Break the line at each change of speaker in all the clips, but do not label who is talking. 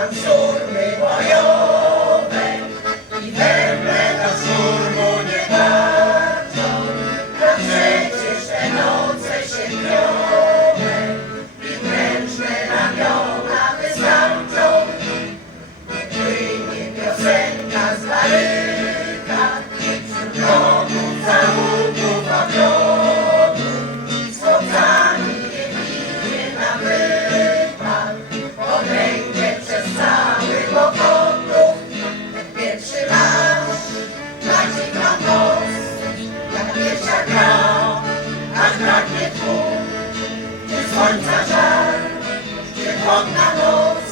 难受。kłopotów Pierwszy raz Macie na nos Jak pierwsza gra Aż braknie tchu Gdzie słońca żar Gdzie chłodna noc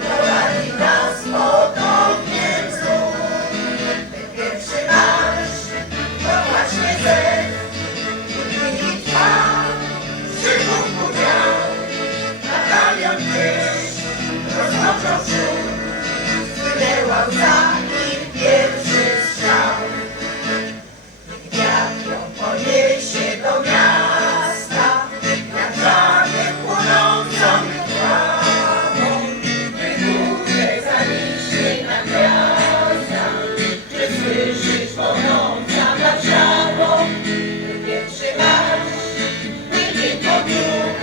Prowadzi nas pod ogniem znów Pierwszy nasz To właśnie zech Oczami pierwszy strzał Jak ją do miasta Na żadę płonącą krwawą Wynurę zaniśnie na gwiazda Czy słyszysz płonąca nad żabą Ty nie trzymasz, ty nie podróż